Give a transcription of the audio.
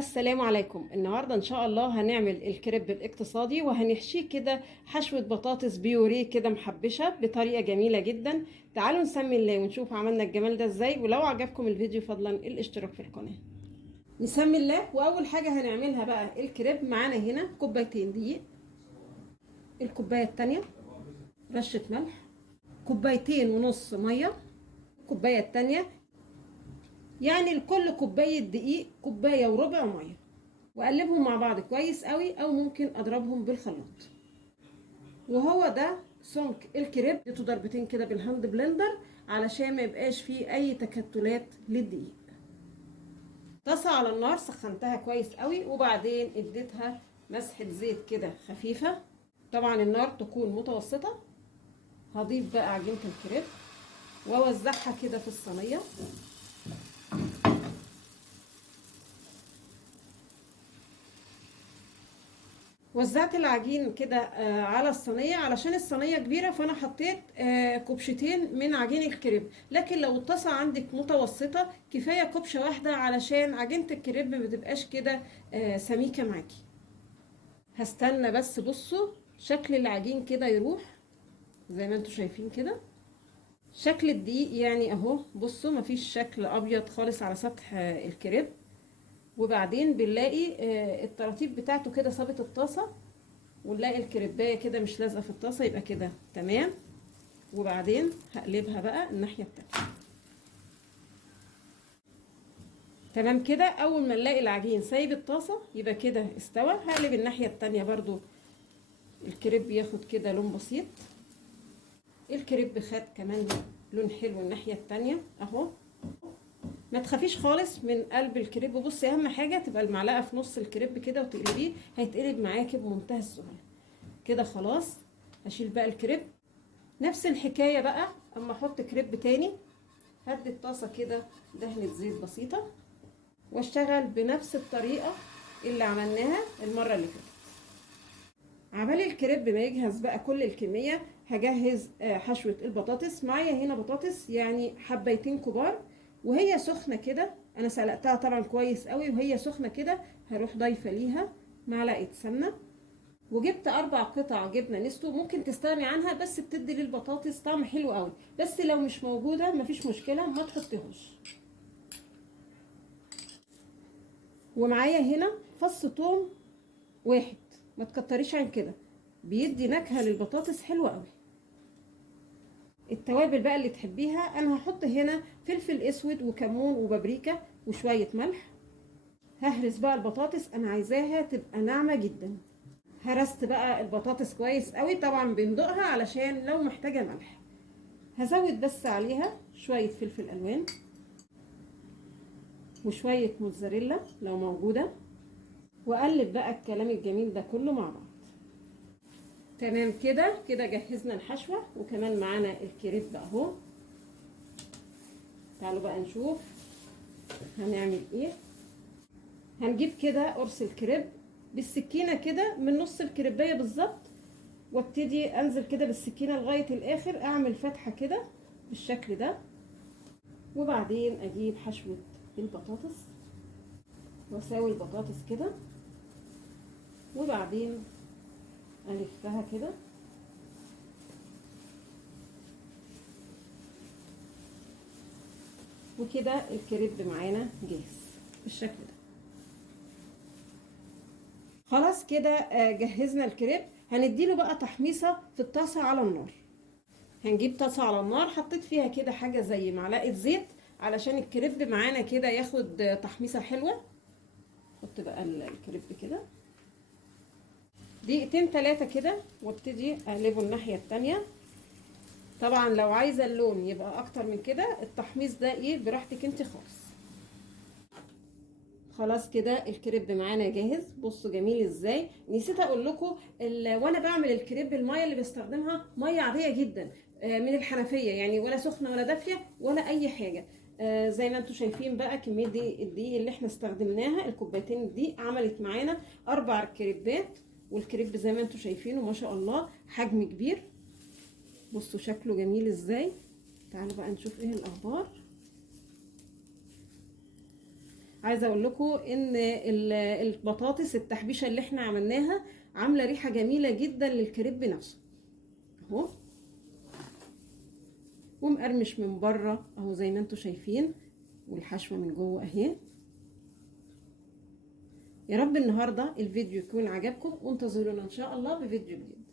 السلام عليكم. النهارده ان شاء الله هنعمل الكريب الاقتصادي وهنحشيه كده حشوة بطاطس بيوريه كده محبشة بطريقة جميلة جدا. تعالوا نسمي الله ونشوف عملنا الجمال ده ازاي، ولو عجبكم الفيديو فضلا الاشتراك في القناة. نسمي الله. واول حاجة هنعملها بقى الكريب. معانا هنا كوبايتين دقيق، الكوباية التانية رشة ملح، كوبايتين ونص مية، الكوباية التانية يعني لكل كوباية دقيق كوباية وربع مية، واقلبهم مع بعض كويس قوي او ممكن اضربهم بالخلاط. وهو ده سمك الكريب. اديته ضربتين كده بالهاند بلندر علشان ما يبقاش فيه اي تكتلات للدقيق. طاسه على النار سخنتها كويس قوي، وبعدين اديتها مسحه زيت كده خفيفه. طبعا النار تكون متوسطه. هضيف بقى عجينه الكريب واوزعها كده في الصينيه. وزعت العجين كده على الصينيه، علشان الصينيه كبيره فانا حطيت كوبشتين من عجين الكريب. لكن لو الطاسه عندك متوسطه كفايه كوبشه واحده علشان عجينه الكريب ما تبقاش كده سميكه معاكي. هستنى بس. بصوا شكل العجين كده يروح زي ما انتوا شايفين كده. شكل الدقيق يعني اهو. بصوا مفيش شكل ابيض خالص على سطح الكريب. وبعدين بنلاقي الطراطيف بتاعته كده صابت الطاسه، ونلاقي الكريبايه كده مش لازقه في الطاسه، يبقى كده تمام. وبعدين هقلبها بقى الناحيه التانيه. تمام كده. اول ما نلاقي العجين سايب الطاسه يبقى كده استوى. هقلب الناحيه التانيه برضو. الكريب ياخد كده لون بسيط. الكريب خد كمان لون حلو الناحيه التانيه اهو. ما تخافيش خالص من قلب الكريب. بصي اهم حاجه تبقى المعلقه في نص الكريب كده وتقلبيه، هيتقلب معاكي بمنتهى السهوله. كده خلاص. هشيل بقى الكريب. نفس الحكايه بقى اما احط كريب تاني. هدي الطاسه كده دهنه زيت بسيطه واشتغل بنفس الطريقه اللي عملناها المره اللي فاتت. عمال الكريب ما يجهز بقى كل الكميه هجهز حشوه البطاطس. معايا هنا بطاطس يعني حبيتين كبار، وهي سخنه كده انا سلقتها طبعا كويس قوي. وهي سخنه كده هروح ضايفه ليها معلقه سمنه. وجبت 4 قطع جبنه نستو، ممكن تستغني عنها بس بتدي للبطاطس طعم حلو قوي. بس لو مش موجوده مفيش مشكله ما تحطيهوش. ومعايا هنا فص ثوم واحد، ما تكتريش عن كده، بيدي نكهه للبطاطس حلوه قوي. التوابل بقى اللي تحبيها. انا هحط هنا فلفل اسود وكمون وبابريكا وشويه ملح. ههرس بقى البطاطس، انا عايزاها تبقى ناعمه جدا. هرست بقى البطاطس كويس قوي. طبعا بندقها علشان لو محتاجه ملح. هزود بس عليها شويه فلفل الوان وشويه موتزاريلا لو موجوده، واقلب بقى الكلام الجميل ده كله مع بعض. تمام كده. كده جهزنا الحشوه وكمان معانا الكريب اهو. تعالوا بقى نشوف هنعمل ايه. هنجيب كده قرص الكريب بالسكينه كده من نص الكريبايه بالظبط، وابتدي انزل كده بالسكينه لغايه الاخر، اعمل فتحه كده بالشكل ده. وبعدين اجيب حشوه البطاطس واساوي البطاطس كده، وبعدين الفها كده. وكده الكريب معانا جاهز بالشكل ده. خلاص كده جهزنا الكريب. هنديله بقى تحميصه في الطاسه على النار. هنجيب طاسه على النار، حطيت فيها كده حاجه زي معلقه زيت علشان الكريب معانا كده ياخد تحميصه حلوه. حط بقى الكريب كده دقيقتين 3 كده، وابتدي اقلبه الناحيه التانيه. طبعا لو عايزه اللون يبقى اكتر من كده، التحميص ده ايه براحتك انت خالص. خلاص كده الكريب معانا جاهز. بصوا جميل ازاي. نسيت اقول لكم وانا بعمل الكريب الميه اللي بستخدمها ميه عاديه جدا من الحنفيه، يعني ولا سخنه ولا دافيه ولا اي حاجه. زي ما انتم شايفين بقى كميه الدقيق اللي احنا استخدمناها، الكوبايتين الدقيق عملت معانا 4 كريبات. والكريب زي ما انتم شايفينه ما شاء الله حجم كبير. بصوا شكله جميل ازاي. تعالوا بقى نشوف ايه الاخبار. عايزه اقول لكم ان البطاطس التحبيشه اللي احنا عملناها عامله ريحه جميله جدا للكريب نفسه اهو، ومقرمش من بره اهو زي ما انتم شايفين، والحشوه من جوه اهي. يا رب النهارده الفيديو يكون عجبكم، وانتظرونا ان شاء الله بفيديو جديد.